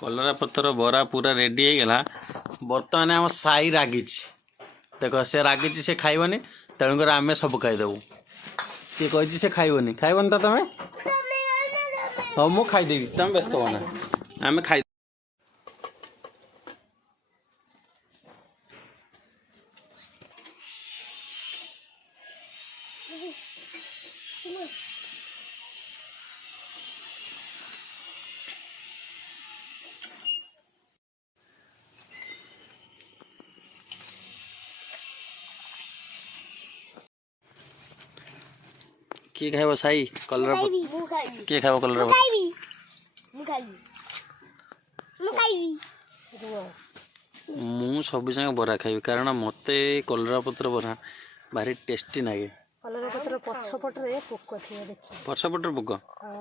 कलरा पतर बरा पूरा रेडी हो गला। बर्तमान आम साई रागी देख से रागी से खाइबनी तेणुकर आम सब खाईदेबू। सी कही से खाइबनी खाइबनी तो तुम हाँ मुझे खाईदेवी तुम व्यस्त हो ना आम खाई किए खाइब साई कलरा किए खाइब कलरा मु सब संगे बरा खाइबी कारण मत कलरा पत्र बरा भारी टेस्टी लगे। कलरा पत्र पछपटे पोक थी देखिए पछपटर पोक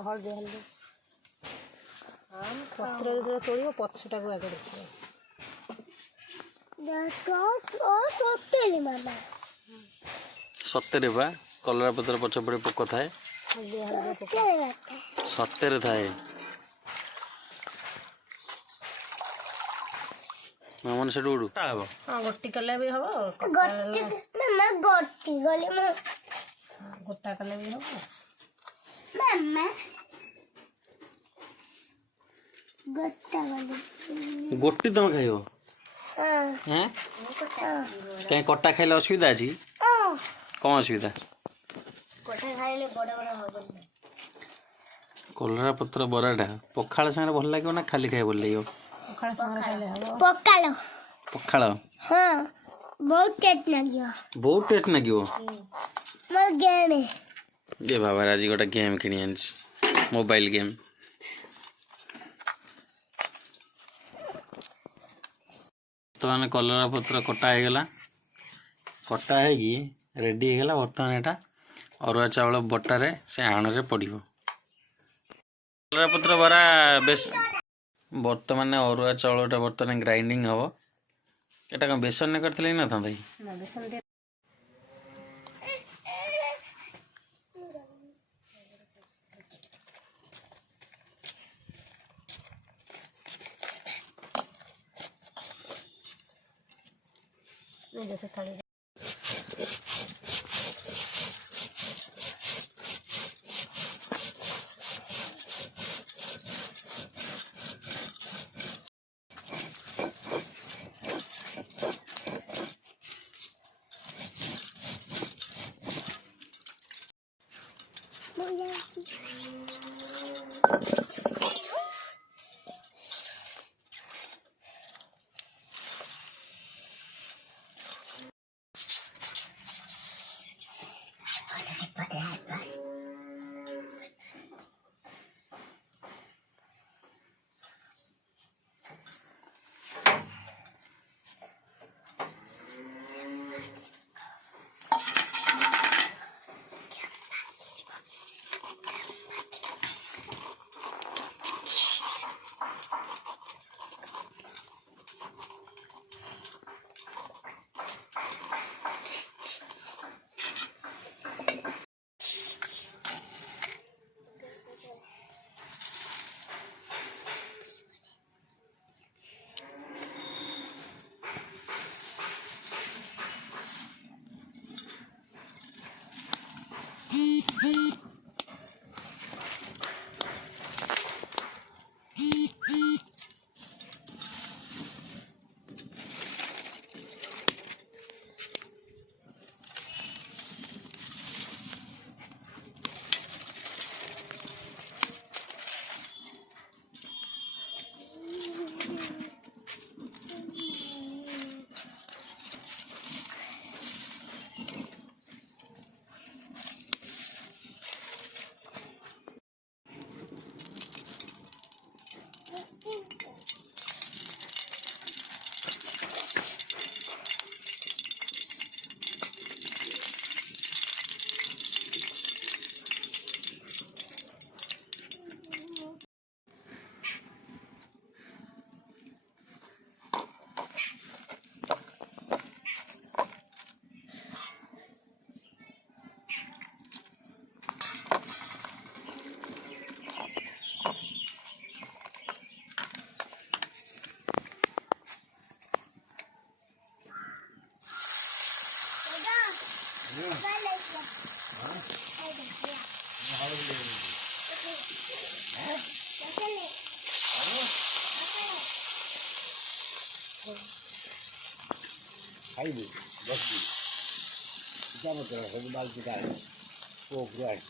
हल्दी हल्दी पत्र जो तोड़ पछटा को आगे देखिए सତରେ बा कलरा पत्र पछपटे पोक थाए सତରେ थाए मामन से उड़ू हम हाँ गोटी कले भी हम गोटा कले भी हम गोटी तुम खाइब हैं कहीं कटा खाइले असुविधा अछि कौन असुविधा कलरा पत्र बराटा पखाड़ संगे भल लगे ना खाली खाए भल लगे पकाल पखाड़ हाँ बहुत टेस्ट लगियो बहुत टेस्ट लगे मोर गेम ये बाबा आज गोटे गेम किणी आनी मोबाइल गेम बर्तमान कलरा पत्र कटा होगला कटा होगी रेडी होगला बर्तमान यहाँ अरुआ चावल बटारे से आण पड़ो कलरा पत्र बरा बेस बर्तमान अरुआ चावलटा बर्तमान ग्राइंडिंग हम एटा कौन बेसन करते ना था जैसे थाली ଖାଇବୁ ବସିବୁ ପୂଜା ପତ୍ର ସବୁ ବାଲ୍ଟି କାଢ଼େ ପୁଅ ଉପରୁ ଆଣେ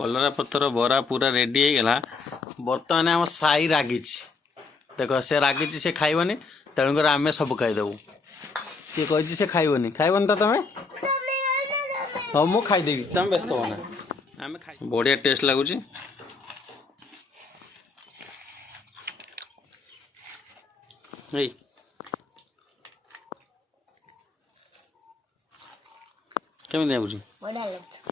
କଲରା ପତ୍ର ବରା ପୁରା ରେଡ଼ି ହେଇଗଲା। ବର୍ତ୍ତମାନ ଆମ ସାଇ ରାଗିଛି, ଦେଖ ସେ ରାଗିଛି, ସେ ଖାଇବନି, ତେଣୁକରି ଆମେ ସବୁ ଖାଇଦେବୁ। ସିଏ କହିଛି ସେ ଖାଇବନି, ଖାଇବନି ତ ତମେ? ହଉ ମୁଁ ଖାଇଦେବି, ତମେ ବ୍ୟସ୍ତ ହୁଅ ନା। ଆମେ ଖାଇ ବଢ଼ିଆ ଟେଷ୍ଟ ଲାଗୁଛି। ଏଇ କେମିତି ଲାଗୁଛି? ବଢ଼ିଆ ଲାଗୁଛି।